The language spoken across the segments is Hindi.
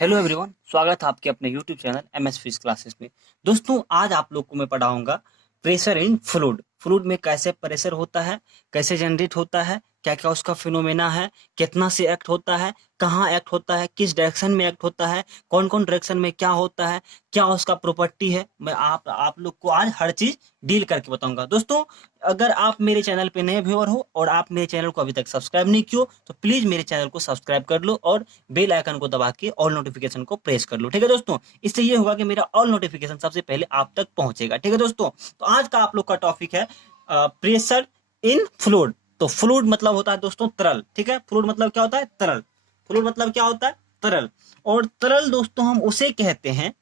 हेलो एवरीवन, स्वागत है आपके अपने YouTube channel MS physics classes में। दोस्तों, आज आप लोग को मैं पढ़ाऊंगा प्रेशर इन फ्लूइड। फ्लूइड में कैसे प्रेशर होता है, कैसे जनरेट होता है, क्या क्या उसका फिनोमेना है, कितना से एक्ट होता है, कहाँ एक्ट होता है, किस डायरेक्शन में एक्ट होता है, कौन कौन डायरेक्शन में क्या होता है, क्या उसका प्रॉपर्टी है। मैं आप लोग को आज हर चीज डील करके बताऊंगा। दोस्तों, अगर आप मेरे चैनल पे नए व्यूअर हो और आप मेरे चैनल को अभी तक सब्सक्राइब नहीं किया तो प्लीज मेरे चैनल को सब्सक्राइब कर लो और बेल आइकन को दबा के ऑल नोटिफिकेशन को प्रेस कर लो। ठीक है दोस्तों, इससे ये होगा कि मेरा ऑल नोटिफिकेशन सबसे पहले आप तक पहुंचेगा। ठीक है दोस्तों, तो आज का आप लोग का टॉपिक है प्रेशर इन फ्लूइड। तो फ्लूइड मतलब होता है दोस्तों तरल। ठीक है, फ्लूइड मतलब क्या होता है? तरल। फ्लूइड मतलब क्या होता है? तरल। और तरल दोस्तों हम उसे कहते हैं,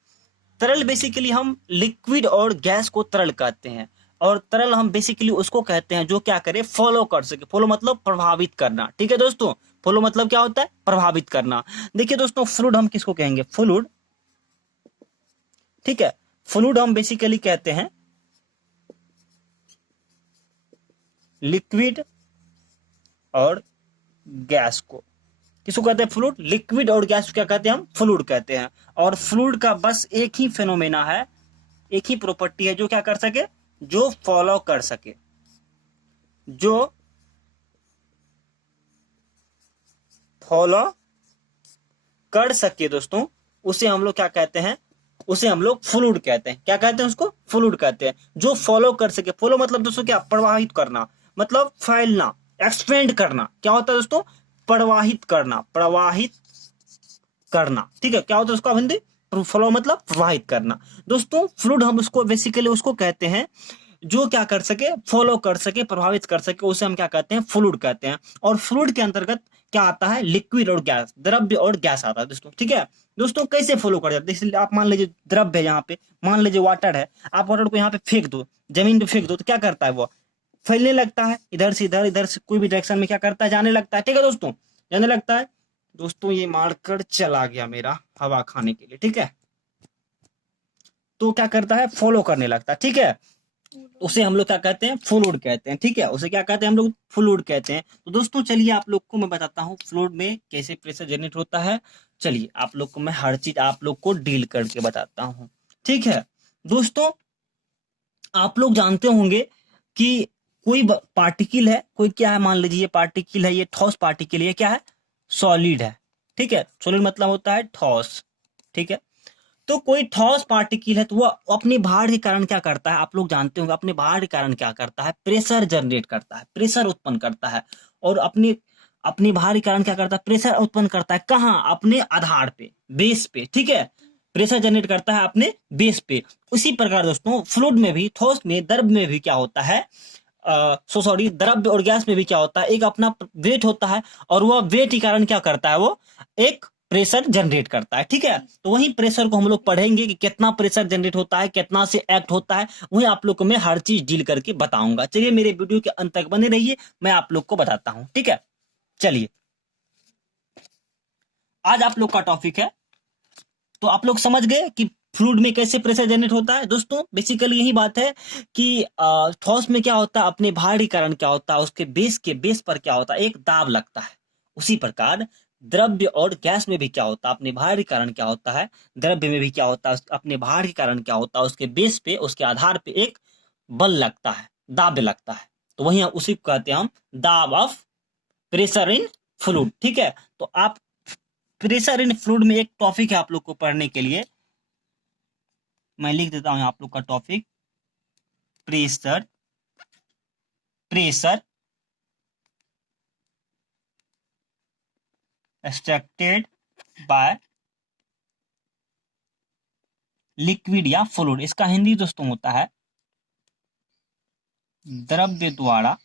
तरल बेसिकली हम लिक्विड और गैस को तरल कहते हैं। और तरल हम बेसिकली उसको कहते हैं जो क्या करे, फॉलो कर सके। फॉलो मतलब प्रभावित करना। ठीक है दोस्तों, फॉलो मतलब क्या होता है? प्रभावित करना। देखिए दोस्तों, फ्लूइड हम किसको कहेंगे? फ्लूइड। ठीक है, फ्लूइड हम बेसिकली कहते हैं लिक्विड और गैस को। किसको कहते हैं? फ्लूइड। लिक्विड और गैस को क्या कहते हैं? हम फ्लूइड कहते हैं। और फ्लूइड का बस एक ही फेनोमेना है, एक ही प्रॉपर्टी है जो क्या कर सके, जो फॉलो कर सके, जो फॉलो कर सके दोस्तों, उसे हम लोग क्या कहते हैं? उसे हम लोग फ्लूइड कहते हैं। क्या कहते हैं? उसको फ्लूइड कहते हैं। जो फॉलो कर सके। फॉलो मतलब दोस्तों क्या? प्रवाहित करना, मतलब फैलना, एक्सपेंड करना। क्या होता है दोस्तों? प्रवाहित करना, प्रवाहित करना। ठीक है, क्या होता है उसका हिंदी? फ्लो मतलब प्रवाहित करना। दोस्तों, फ्लूइड हम उसको बेसिकली उसको कहते हैं जो क्या कर सके, फॉलो कर सके, प्रभावित कर सके, उसे हम क्या कहते हैं? फ्लूइड कहते हैं। और फ्लूइड के अंतर्गत क्या आता है? लिक्विड और गैस, द्रव्य और गैस आता है दोस्तों। ठीक है दोस्तों, कैसे फॉलो कर जाते हैं? इसलिए आप मान लीजिए द्रव्य है, यहाँ पे मान लीजिए वाटर है, आप वाटर को यहाँ पे फेंक दो, जमीन पे फेंक दो, तो क्या करता है? वो फैलने लगता है, इधर से इधर, इधर से कोई भी डायरेक्शन में क्या करता है? जाने लगता है। ठीक है दोस्तों, जाने लगता है। दोस्तों, ये मारकर चला गया मेरा हवा खाने के लिए। ठीक है, तो क्या करता है? फॉलो करने लगता है। ठीक है, उसे हम लोग क्या कहते हैं? फ्लूइड कहते हैं। ठीक है, उसे क्या कहते हैं? हम लोग फ्लूइड कहते हैं। तो दोस्तों चलिए आप लोग को मैं बताता हूँ फ्लूइड में कैसे प्रेशर जनरेट होता है। चलिए आप लोग को मैं हर चीज आप लोग को डील करके बताता हूँ। ठीक है दोस्तों, आप लोग जानते होंगे कि कोई पार्टिकल है, कोई क्या है, मान लीजिए ये पार्टिकल है, ये ठोस पार्टिकल, ये क्या है? सॉलिड है। ठीक है, सॉलिड मतलब होता है ठोस। ठीक है, तो कोई ठोस पार्टिकल है तो वो अपने भार के कारण क्या करता है? आप लोग जानते होंगे अपने भार के कारण क्या करता है? प्रेशर जनरेट करता है, प्रेशर उत्पन्न करता है। और अपने अपने भार के कारण क्या करता है? प्रेशर उत्पन्न करता है। कहाँ? अपने आधार पे, बेस पे। ठीक है, प्रेशर जनरेट करता है अपने बेस पे। उसी प्रकार दोस्तों फ्लूइड में भी, ठोस में, द्रव में भी क्या होता है? सॉरी, द्रव्य और गैस में भी क्या होता है? एक अपना वेट होता है, और वह वेट के कारण क्या करता है? वो एक प्रेशर जनरेट करता है। ठीक है, तो वही प्रेशर को हम लोग पढ़ेंगे कि कितना प्रेशर जनरेट होता है, कितना से एक्ट होता है। वही आप लोग को मैं हर चीज डील करके बताऊंगा। चलिए मेरे वीडियो के अंत तक बने रहिए, मैं आप लोग को बताता हूँ। ठीक है, चलिए आज आप लोग का टॉपिक है, तो आप लोग समझ गए कि फ्लूइड में कैसे प्रेशर जनरेट होता है। दोस्तों बेसिकली यही बात है कि ठोस में क्या होता है? अपने भार के कारण क्या होता है? उसके बेस पर क्या होता है? एक दाब लगता है। उसी प्रकार द्रव्य और गैस में भी क्या होता है? अपने भार के कारण क्या होता है? द्रव्य में भी क्या होता है? अपने भार के कारण क्या होता है? उसके बेस पे, उसके आधार पे एक बल लगता है, दाब लगता है। तो वही उसी को कहते हैं हम दाब ऑफ प्रेशर इन फ्लूइड। ठीक है, तो आप प्रेशर इन फ्लूइड में एक टॉपिक है आप लोग को पढ़ने के लिए, मैं लिख देता हूं आप लोग का topic. Pressure, pressure extracted by liquid या फ्लूइड। इसका हिंदी दोस्तों होता है द्रव्य द्वारा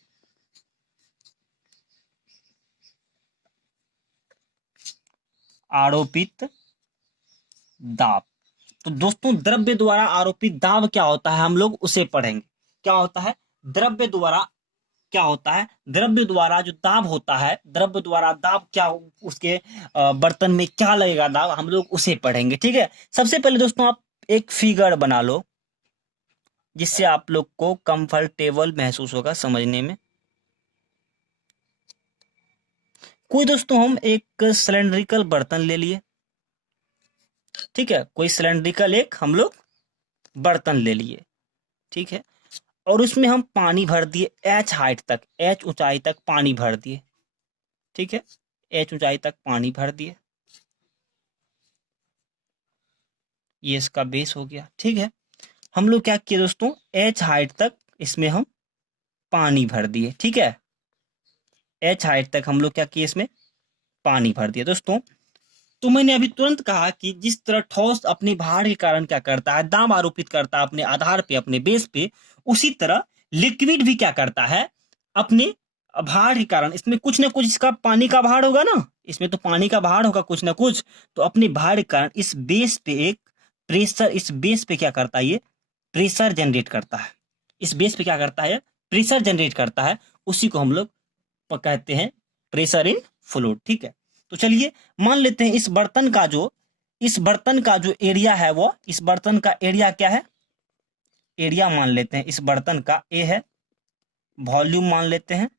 आरोपित दाब। तो दोस्तों द्रव्य द्वारा आरोपित दाब क्या होता है? हम लोग उसे पढ़ेंगे। क्या होता है द्रव्य द्वारा? क्या होता है द्रव्य द्वारा जो दाब होता है? द्रव्य द्वारा दाब क्या, उसके बर्तन में क्या लगेगा दाब, हम लोग उसे पढ़ेंगे। ठीक है, सबसे पहले दोस्तों आप एक फिगर बना लो जिससे आप लोग को कंफर्टेबल महसूस होगा समझने में। कोई दोस्तों हम एक सिलेंड्रिकल बर्तन ले लिए, ठीक है, कोई सिलेंड्रिकल एक हम लोग बर्तन ले लिए, ठीक है, और उसमें हम पानी भर दिए एच हाइट तक, एच ऊंचाई तक पानी भर दिए, ठीक है, एच ऊंचाई तक पानी भर दिए, ये इसका बेस हो गया, ठीक है। हम लोग क्या किए दोस्तों, एच हाइट तक इसमें हम पानी भर दिए, ठीक है, एच हाइट तक हम लोग क्या किए, इसमें पानी भर दिया दोस्तों। तो मैंने अभी तुरंत कहा कि जिस तरह ठोस अपने भार के कारण क्या करता है, दाब आरोपित करता है अपने आधार पे, अपने बेस पे, उसी तरह लिक्विड भी क्या करता है, अपने भार के कारण, इसमें कुछ ना कुछ इसका पानी का भार होगा ना, इसमें तो पानी का भार होगा कुछ ना कुछ, तो अपने भार के कारण इस बेस पे एक प्रेशर, इस बेस पे क्या करता है, ये प्रेशर जनरेट करता है, इस बेस पे क्या करता है, प्रेशर जनरेट करता है, उसी को हम लोग कहते हैं प्रेशर इन फ्लूइड, ठीक है। तो चलिए मान लेते हैं इस बर्तन का जो एरिया है, वो इस बर्तन का एरिया क्या है, एरिया मान लेते हैं इस बर्तन का ए है, वॉल्यूम मान लेते हैं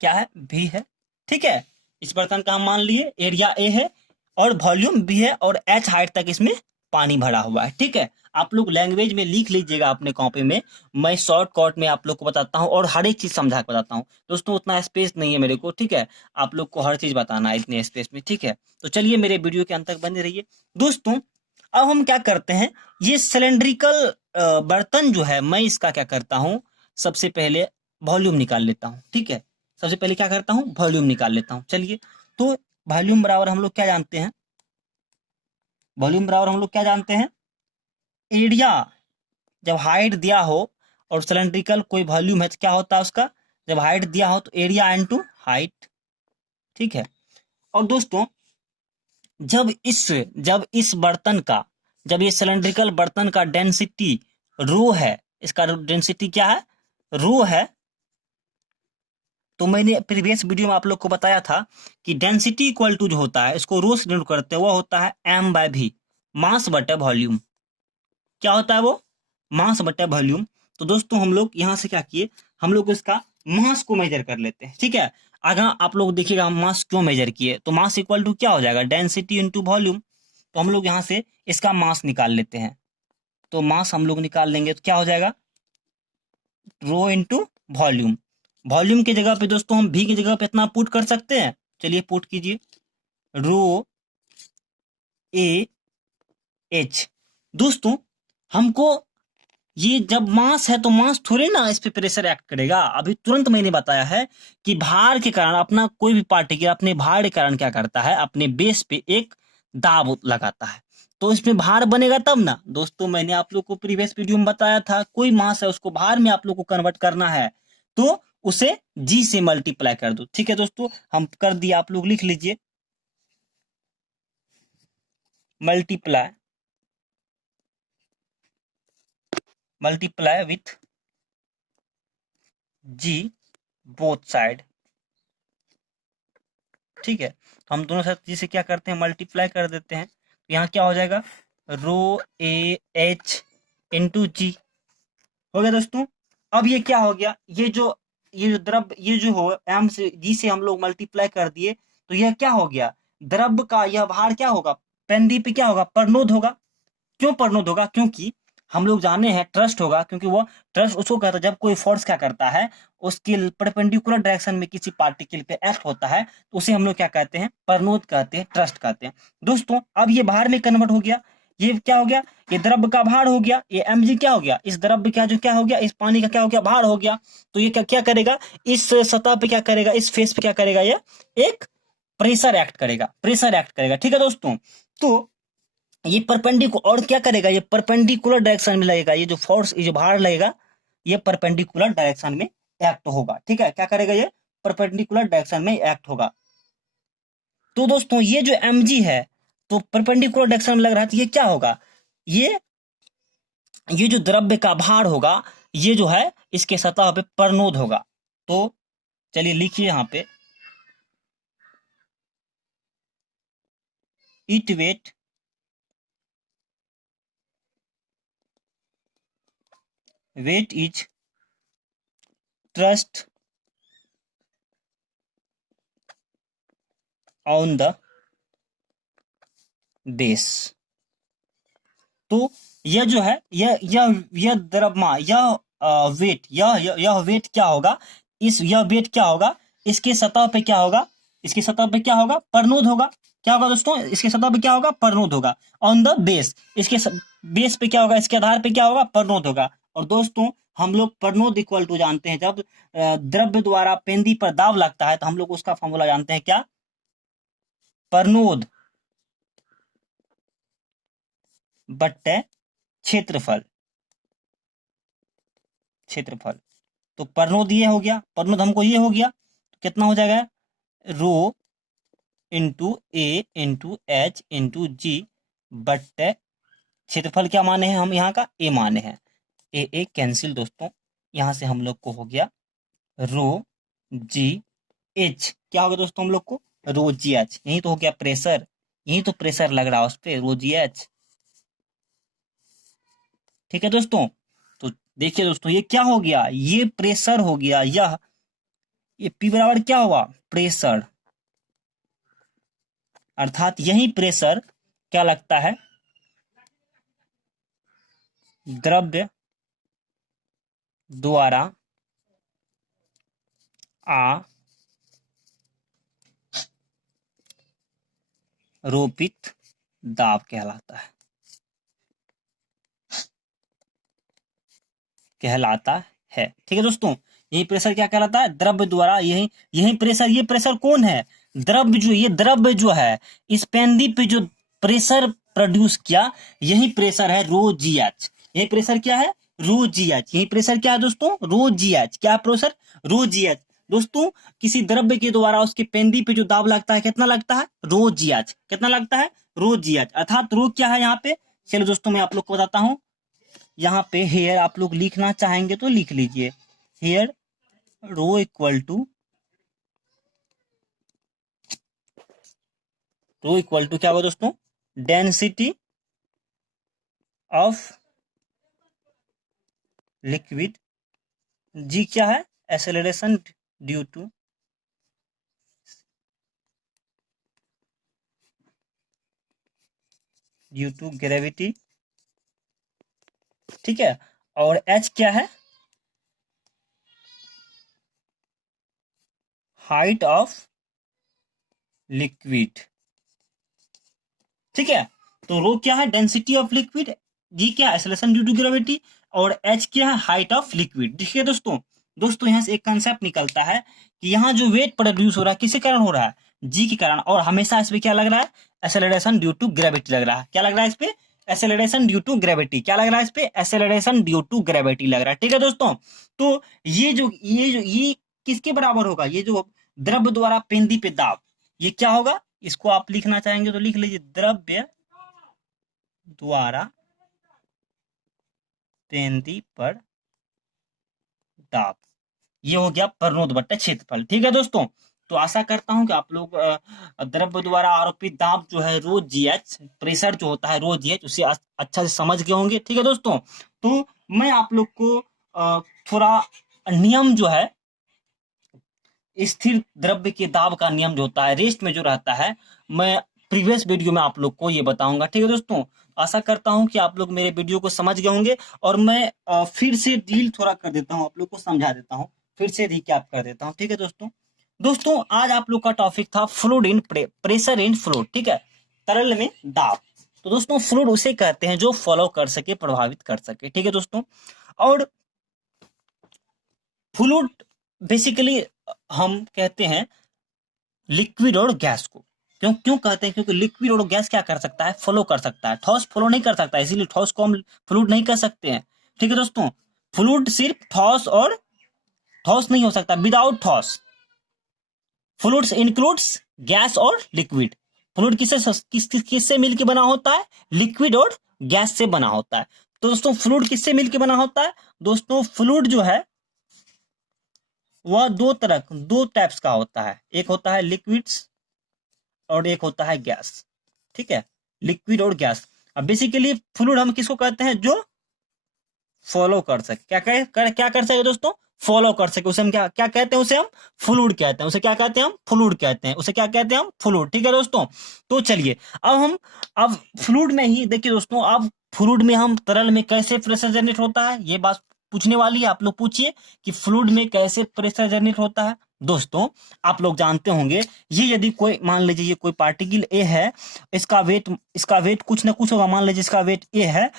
क्या है, भी है, ठीक है। इस बर्तन का हम मान लिए एरिया ए है और वॉल्यूम भी है और एच हाइट तक इसमें पानी भरा हुआ है, ठीक है। आप लोग लैंग्वेज में लिख लीजिएगा अपने कॉपी में, मैं शॉर्टकट में आप लोग को बताता हूँ और हर एक चीज समझा के बताता हूँ दोस्तों, उतना स्पेस नहीं है मेरे को, ठीक है, आप लोग को हर चीज बताना है इतने स्पेस में, ठीक है। तो चलिए मेरे वीडियो के अंत तक बने रहिए दोस्तों। अब हम क्या करते हैं, ये सिलेंड्रिकल बर्तन जो है, मैं इसका क्या करता हूँ, सबसे पहले वॉल्यूम निकाल लेता हूँ, ठीक है, सबसे पहले क्या करता हूँ, वॉल्यूम निकाल लेता हूँ। चलिए, तो वॉल्यूम बराबर हम लोग क्या जानते हैं, वॉल्यूम बराबर हम लोग क्या जानते हैं, एरिया, जब हाइट दिया हो और सिलेंड्रिकल कोई वॉल्यूम है तो क्या होता है उसका, जब हाइट दिया हो तो एरिया इनटू हाइट, ठीक है। और दोस्तों जब इस बर्तन का, जब ये सिलेंड्रिकल बर्तन का डेंसिटी रो है, इसका डेंसिटी क्या है, रो है, तो मैंने प्रीवियस वीडियो में आप लोग को बताया था कि डेंसिटी इक्वल टू जो होता है, इसको रो से डिनोट करते हैं, वो होता है एम बाय भी, मास बटे वॉल्यूम, क्या होता है वो, मास बटे वॉल्यूम। तो दोस्तों हम लोग यहाँ से क्या किए, हम लोग इसका मास को मेजर कर लेते हैं, ठीक है। अगर आप लोग देखिएगा हम मास क्यों मेजर किए, तो मास इक्वल टू क्या हो जाएगा, डेंसिटी इंटू वॉल्यूम, तो हम लोग यहाँ से इसका मास निकाल लेते हैं, तो मास हम लोग निकाल लेंगे तो क्या हो जाएगा, रो इंटू वॉल्यूम, वॉल्यूम की जगह पे दोस्तों हम भी की जगह पे इतना पुट कर सकते हैं, चलिए पुट कीजिए, रो ए एच। दोस्तों हमको ये जब मास है तो मास थोड़े ना इस पे प्रेशर एक्ट करेगा, अभी तुरंत मैंने बताया है कि भार के कारण अपना कोई भी पार्टिकल अपने भार के कारण क्या करता है, अपने बेस पे एक दाब लगाता है, तो इसमें भार बनेगा तब ना दोस्तों, मैंने आप लोग को प्रीवियस वीडियो में बताया था, कोई मास है उसको भार में आप लोग को कन्वर्ट करना है तो उसे जी से मल्टीप्लाई कर दो, ठीक है दोस्तों, हम कर दिए, आप लोग लिख लीजिए, multiply, multiply with G both side, ठीक है। तो हम दोनों साथ जी से क्या करते हैं, मल्टीप्लाई कर देते हैं, तो यहाँ क्या हो जाएगा, रो ए एच इंटू जी, हो गया दोस्तों। अब ये क्या हो गया, ये जो द्रव, ये जो हो एम से जी से हम लोग मल्टीप्लाई कर दिए, तो यह क्या हो गया, द्रव का यह भार क्या होगा, पेंडी पे क्या होगा, परनोद होगा, क्यों परनोद होगा, क्योंकि हम लोग जाने हैं ट्रस्ट होगा, क्योंकि वो ट्रस्ट उसको कहता है जब कोई फोर्स क्या करता है, उसके परपेंडिकुलर डायरेक्शन में किसी पार्टिकल पे एक्ट होता है, तो उसे हम लोग क्या कहते हैं, परनोद कहते हैं, ट्रस्ट कहते हैं दोस्तों। अब ये भार में कन्वर्ट हो गया, ये क्या हो गया, ये द्रव्य का भार हो गया, ये mg क्या हो गया, इस द्रव्य का जो क्या हो गया, इस पानी का क्या हो गया, भार हो गया, तो ये क्या क्या करेगा, इस सतह पे क्या करेगा, इस फेस पे क्या करेगा, ये एक प्रेशर एक्ट करेगा, प्रेशर एक्ट करेगा, ठीक है दोस्तों। तो ये परपेंडिकुलर और क्या करेगा, ये परपेंडिकुलर डायरेक्शन में लगेगा, ये जो फोर्स, ये जो भार लगेगा, ये परपेंडिकुलर डायरेक्शन में एक्ट होगा, ठीक है, क्या करेगा, ये परपेंडिकुलर डायरेक्शन में एक्ट होगा। तो दोस्तों ये जो mg है, तो परपेंडिकुलर डायरेक्शन में लग रहा है, तो ये क्या होगा, ये ये जो द्रव्य का भार होगा, ये जो है इसके सतह पे परनोद होगा। तो चलिए लिखिए यहाँ पे, it weight is thrust on the base. तो यह जो है यह द्रव्यमान वेट यह वेट क्या होगा, यह वेट क्या होगा, इसके सतह पे क्या होगा, इसकी सतह पे क्या होगा, परनोद होगा। क्या होगा दोस्तों, इसके सतह पे क्या होगा, परनोद होगा। ऑन द बेस, बेस पे क्या होगा, इसके आधार पे क्या होगा, परनोद होगा। और दोस्तों हम लोग परनोद इक्वल टू जानते हैं, जब द्रव्य द्वारा पेंदी पर दाब लगता है तो हम लोग उसका फॉर्मूला जानते हैं, क्या, परनोद बट्टे क्षेत्रफल। क्षेत्रफल तो परनोद ये हो गया, परनोद हमको ये हो गया, तो कितना हो जाएगा, रो इंटू ए इंटू एच इंटू जी बट्टे क्षेत्रफल क्या माने हैं हम यहाँ का, ए माने हैं। ए कैंसिल दोस्तों, यहाँ से हम लोग को हो गया रो जी एच, क्या होगा दोस्तों हम लोग को, रो जी एच। यही तो हो गया प्रेशर, यही तो प्रेशर लग रहा है उस पर, रो जी एच। ठीक है दोस्तों, तो देखिए दोस्तों ये क्या हो गया, ये प्रेशर हो गया, ये P बराबर क्या हुआ, प्रेशर। अर्थात यही प्रेशर क्या लगता है, द्रव्य द्वारा आरोपित दाब कहलाता है, ठीक है दोस्तों। यही प्रेशर क्या कहलाता है, द्रव्य द्वारा, यही यही प्रेशर, ये प्रेशर कौन है, द्रव्य जो, ये द्रव्य जो है इस पेंदी पे जो प्रेशर प्रोड्यूस किया, यही प्रेशर है रो जी एच। यही प्रेशर क्या है, रो जी एच। यही प्रेशर क्या है दोस्तों, रो जी एच। क्या प्रेशर, रो जी एच। दोस्तों किसी द्रव्य के द्वारा उसके पेंदी पे जो दाब लगता है, कितना लगता है, रो जी एच। कितना लगता है, रो जी एच। अर्थात रो क्या है यहाँ पे, चलो दोस्तों मैं आप लोग को बताता हूँ। यहाँ पे हेयर आप लोग लिखना चाहेंगे तो लिख लीजिए, हेयर रो इक्वल टू क्या होगा दोस्तों, डेंसिटी ऑफ लिक्विड। जी क्या है, एक्सेलरेशन ड्यू टू ग्रेविटी। ठीक है, और एच क्या है, हाइट ऑफ लिक्विड। ठीक है, तो रो क्या है, डेंसिटी ऑफ लिक्विड, जी क्या है, एक्सेलरेशन ड्यू टू ग्रेविटी, और एच क्या है, हाइट ऑफ लिक्विड। देखिए दोस्तों, यहाँ से एक कंसेप्ट निकलता है कि यहाँ जो वेट प्रोड्यूस हो रहा है किसके कारण हो रहा है, जी के कारण। और हमेशा इस पे क्या लग रहा है, एक्सेलरेशन ड्यू टू ग्रेविटी लग रहा है। क्या लग रहा है इस पे, एक्सेलरेशन ड्यू टू ग्रेविटी। क्या लग रहा है इस पे, एक्सेलरेशन ड्यू टू ग्रेविटी लग रहा है। ठीक है दोस्तों, तो ये किसके बराबर होगा, ये जो द्रव्य द्वारा पेंदी पे दाब, ये क्या होगा, इसको आप लिखना चाहेंगे तो लिख लीजिए, द्रव्य द्वारा पेंदी पर दाब। ये हो गया परनोद बट्टा क्षेत्रफल। ठीक है दोस्तों, तो आशा करता हूं कि आप लोग द्रव्य द्वारा आरोपित दाब जो है रो जी एच, प्रेशर जो होता है रो जी एच, उसे अच्छा से समझ गए होंगे। ठीक है दोस्तों, तो मैं आप लोग को थोड़ा नियम जो है, स्थिर द्रव्य के दाब का नियम जो होता है, रेस्ट में जो रहता है, मैं प्रीवियस वीडियो में आप लोग को ये बताऊंगा। ठीक है दोस्तों, आशा करता हूं कि आप लोग मेरे वीडियो को समझ गए होंगे, और मैं फिर से डील थोड़ा कर देता हूं, आप लोग को समझा देता हूं, फिर से रिकैप कर देता हूं। ठीक है दोस्तों, आज आप लोग का टॉपिक था fluid in pressure in fluid. ठीक है, तरल में दाब। तो दोस्तों फ्लूइड उसे कहते हैं जो फॉलो कर सके, प्रभावित कर सके। ठीक है दोस्तों, और फ्लूइड बेसिकली हम कहते हैं लिक्विड और गैस को। क्यों क्यों कहते हैं, क्योंकि लिक्विड और गैस क्या कर सकता है, फ्लो कर सकता है, ठोस फ्लो नहीं कर सकता, इसीलिए ठोस को हम फ्लूइड नहीं कर सकते हैं। ठीक है दोस्तों, फ्लूइड सिर्फ ठोस और ठोस नहीं हो सकता, विदाउट ठोस। फ्लूइड्स इंक्लूड्स गैस और लिक्विड। फ्लूइड किससे मिलकर बना होता है, लिक्विड और गैस से बना होता है। तो दोस्तों फ्लूइड किससे मिलकर बना होता है, दोस्तों फ्लूइड जो है वह दो टाइप्स का होता है, एक होता है लिक्विड्स और एक होता है गैस। ठीक है, लिक्विड और गैस। अब बेसिकली फ्लूइड हम किसको कहते हैं, जो फॉलो कर सके। क्या कर सके दोस्तों? फॉलो कर सके। उसे हम क्या क्या कहते हैं? उसे हम फ्लूइड कहते हैं। उसे क्या कहते हैं? हम फ्लूइड कहते हैं। उसे क्या कहते हैं? हम फ्लूइड। ठीक है दोस्तों। तो चलिए अब फ्लूइड में ही देखिए दोस्तों, अब फ्लूइड में हम तरल में कैसे प्रेशर जनरेट होता है, ये बात पूछने वाली है। आप लोग पूछिए कि फ्लूइड में कैसे प्रेशर जनरेट होता है। दोस्तों आप लोग जानते होंगे, ये यदि कोई मान लीजिए ये कोई पार्टिकल ए है, इसका वेट कुछ ना कुछ होगा। मान लीजिए इसका वेट ए है,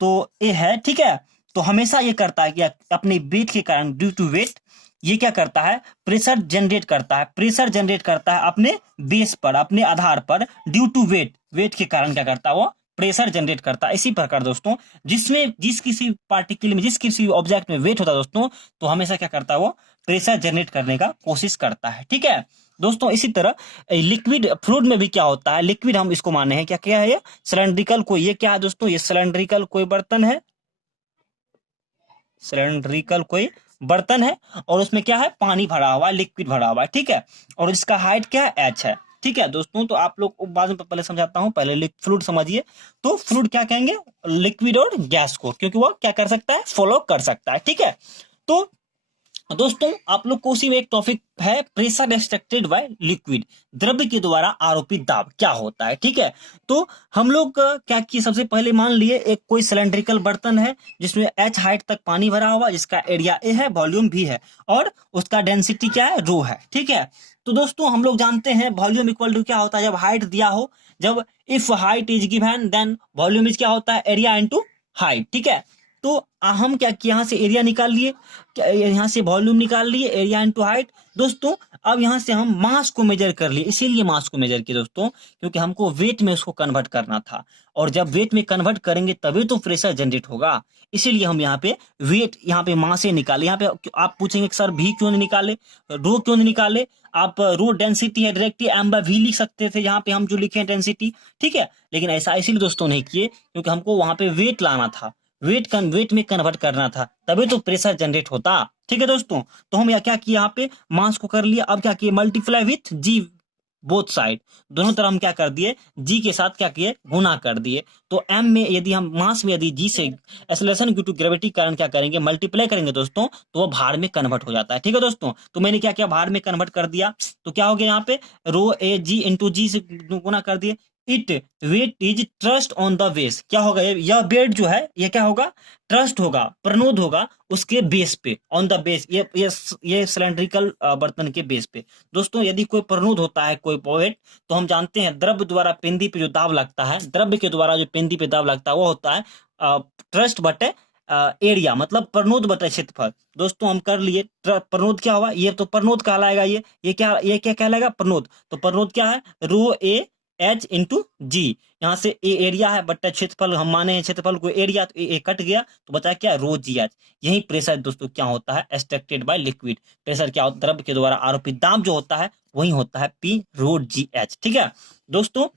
तो ए है, ठीक है। तो हमेशा ये करता है कि अपने वेट के कारण, ड्यू टू वेट, ये क्या करता है? प्रेशर जनरेट करता है। प्रेशर जनरेट करता है अपने बेस पर, अपने आधार पर, ड्यू टू वेट। वेट के कारण क्या करता है? वो प्रेशर जनरेट करता है। इसी प्रकार दोस्तों, जिस किसी पार्टिकल में, जिस किसी ऑब्जेक्ट में वेट होता है दोस्तों, तो हमेशा क्या करता है? वो प्रेशर जनरेट करने का कोशिश करता है। ठीक है दोस्तों। इसी तरह लिक्विड फ्लूइड में भी क्या होता है? लिक्विड हम इसको माने हैं क्या क्या है? ये सिलेंड्रिकल कोई, ये क्या है दोस्तों? ये सिलेंड्रिकल कोई बर्तन है, सिलेंड्रिकल कोई बर्तन है, और उसमें क्या है? पानी भरा हुआ है, लिक्विड भरा हुआ है। ठीक है। और इसका हाइट क्या है? एच है। ठीक है दोस्तों। तो आप लोग को बाद में पहले समझाता हूं, पहले फ्लूइड समझिए। तो फ्लूइड क्या कहेंगे? लिक्विड और गैस को, क्योंकि वो क्या कर सकता है? फॉलो कर सकता है। ठीक है। तो दोस्तों आप लोग को उसी में एक टॉपिक है, प्रेशर एक्सट्रैक्टेड बाय लिक्विड, द्रव्य के द्वारा आरोपित दाब क्या होता है। ठीक है। तो हम लोग क्या किए, सबसे पहले मान लिए एक कोई सिलेंड्रिकल बर्तन है जिसमें एच हाइट तक पानी भरा हुआ, जिसका एरिया ए है, वॉल्यूम भी है, और उसका डेंसिटी क्या है? रो है। ठीक है। तो दोस्तों हम लोग जानते हैं वॉल्यूम इक्वल टू क्या होता है? जब हाइट दिया हो, जब if height is given then volume is क्या होता है? Area into height. ठीक है। तो हम क्या किए, यहाँ से एरिया निकाल लिए, यहाँ से वॉल्यूम निकाल लिए, एरिया इनटू हाइट। दोस्तों अब यहाँ से हम मास को मेजर कर लिए, इसीलिए मास को मेजर किए दोस्तों, क्योंकि हमको वेट में उसको कन्वर्ट करना था, और जब वेट में कन्वर्ट करेंगे तभी तो प्रेशर जनरेट होगा। इसीलिए हम यहाँ पे वेट, यहाँ पे मास से निकाले। यहाँ पे आप पूछेंगे सर भी क्यों नहीं निकाले, रो क्यों नहीं निकाले? आप रो डेंसिटी है, डायरेक्टली एम बाय वी लिख सकते थे, यहाँ पे हम जो लिखे डेंसिटी। ठीक है। लेकिन ऐसा इसीलिए दोस्तों नहीं किए, क्योंकि हमको वहां पे वेट लाना था, वेट में कन्वर्ट करना था, तभी तो प्रेशर जनरेट होता। ठीक है दोस्तों। तो हम क्या किए, यहाँ पे मास को कर लिया। अब क्या किए? Multiply with G, both side, दोनों तरफ हम क्या कर दिए? जी के साथ क्या किए? गुना कर दिए। तो एम में यदि हम मास में यदि जी से एक्सेलरेशन ड्यू टू ग्रेविटी के कारण क्या करेंगे? मल्टीप्लाई करेंगे दोस्तों, तो वो भार में कन्वर्ट हो जाता है। ठीक है दोस्तों। तो मैंने क्या किया? भार में कन्वर्ट कर दिया। तो क्या हो गया? यहाँ पे रो ए जी इंटू जी से गुना कर दिए। It weight is thrust on the base, क्या होगा? यह वेट जो है ये क्या होगा? ट्रस्ट होगा, प्रनोद होगा उसके बेस पे, ऑन द बेस, ये सिलेंड्रिकल बर्तन के बेस पे। दोस्तों यदि कोई प्रनोद होता है कोई वेट, तो हम जानते हैं द्रव्य द्वारा पेंदी पे जो दाब लगता है, द्रव्य के द्वारा जो पेंदी पे दाब लगता है वो होता है ट्रस्ट बटे एरिया, मतलब प्रनोद बटे क्षेत्रफल। दोस्तों हम कर लिए, प्रनोद क्या हुआ? ये तो प्रनोद कहलाएगा। ये क्या कहलाएगा? प्रनोद। तो प्रनोद क्या है? रो ए एच इंटू जी। यहाँ से ए एरिया है, बट्टा क्षेत्रफल हम माने हैं क्षेत्रफल को एरिया, तो ए कट गया, तो बचा क्या? रो जी एच। यही प्रेशर दोस्तों क्या होता है? Extracted by liquid. प्रेशर क्या होता है? द्रव्य के द्वारा आरोपित दाब जो होता है वही होता है पी रो जी एच। ठीक है दोस्तों।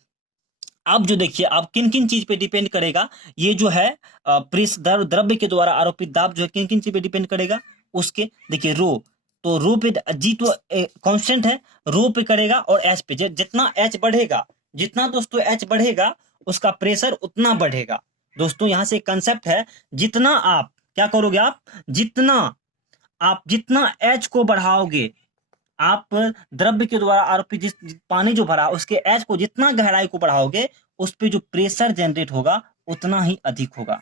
अब जो देखिए, अब किन किन चीज पे डिपेंड करेगा ये जो है प्रेशर, द्रव्य के द्वारा आरोपित दाब जो है किन किन चीज पे डिपेंड करेगा? उसके देखिए रो, तो रो पे जी तो कांस्टेंट है, रो पे करेगा, और एच पे। जितना एच बढ़ेगा, जितना दोस्तों एच बढ़ेगा, उसका प्रेशर उतना बढ़ेगा। दोस्तों यहाँ से एक कंसेप्ट है, जितना आप क्या करोगे, आप जितना एच को बढ़ाओगे, आप द्रव्य के द्वारा आरोपित जिस पानी जो भरा उसके एच को जितना गहराई को बढ़ाओगे, उस पे जो प्रेशर जनरेट होगा उतना ही अधिक होगा।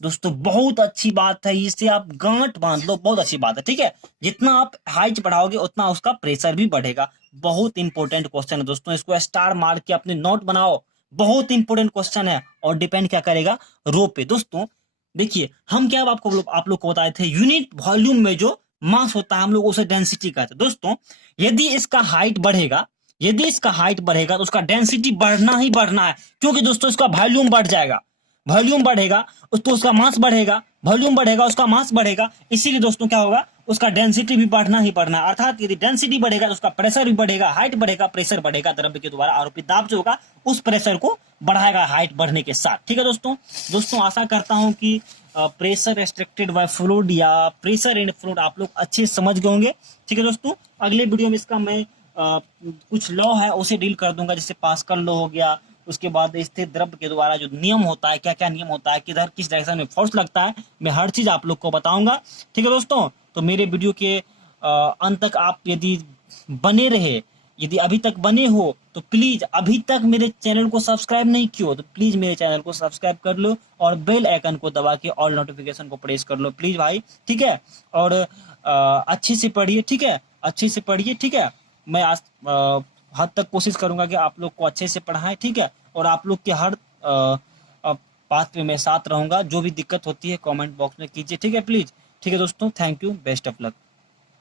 दोस्तों बहुत अच्छी बात है, इससे आप गांठ बांध लो, बहुत अच्छी बात है। ठीक है। जितना आप हाइट बढ़ाओगे उतना उसका प्रेशर भी बढ़ेगा। बहुत इंपॉर्टेंट क्वेश्चन है दोस्तों, इसको स्टार मार के अपने नोट बनाओ, बहुत इंपॉर्टेंट क्वेश्चन है, और डिपेंड क्या करेगा? रो पे। दोस्तों देखिए, हम क्या आप लोग को बताए थे, यूनिट वॉल्यूम में जो मास होता है हम लोग उसे डेंसिटी कहते हैं। दोस्तों यदि इसका हाइट बढ़ेगा तो उसका डेंसिटी बढ़ना ही बढ़ना है, क्योंकि दोस्तों इसका वॉल्यूम बढ़ जाएगा, वॉल्यूम बढ़ेगा तो उसका मास बढ़ेगा, वॉल्यूम बढ़ेगा उसका मास बढ़ेगा। इसीलिए दोस्तों क्या होगा? उसका डेंसिटी भी बढ़ना ही बढ़ना है। अर्थात यदि डेंसिटी बढ़ेगा तो उसका प्रेशर भी बढ़ेगा, हाइट बढ़ेगा, प्रेशर बढ़ेगा। द्रव्य के द्वारा आरोपित दाब जो होगा उस प्रेशर को बढ़ाएगा हाइट बढ़ने के साथ। ठीक है दोस्तों आशा करता हूं कि प्रेशर रेस्ट्रिक्टेड बाय फ्लूइड या प्रेशर इन फ्लूइड आप लोग अच्छे समझ गए होंगे। ठीक है दोस्तों, अगले वीडियो में इसका मैं कुछ लॉ है उसे डील कर दूंगा, जैसे पास्कल लॉ हो गया, उसके बाद स्थिर द्रव्य के द्वारा जो नियम होता है, क्या क्या नियम होता है, किधर किस डायरेक्शन में फोर्स लगता है, मैं हर चीज आप लोग को बताऊंगा। ठीक है दोस्तों, तो मेरे वीडियो के अंत तक आप यदि बने रहे, यदि अभी तक बने हो तो प्लीज, अभी तक मेरे चैनल को सब्सक्राइब नहीं किया हो तो प्लीज मेरे चैनल को सब्सक्राइब कर लो और बेल आइकन को दबा के ऑल नोटिफिकेशन को प्रेस कर लो प्लीज भाई। ठीक है, और अच्छे से पढ़िए, ठीक है, अच्छे से पढ़िए, ठीक है। मैं आज हद तक कोशिश करूंगा कि आप लोग को अच्छे से पढ़ाएं, ठीक है, और आप लोग के हर बात पे मैं साथ रहूंगा। जो भी दिक्कत होती है कमेंट बॉक्स में कीजिए, ठीक है प्लीज। ठीक है दोस्तों, thank you, best of luck.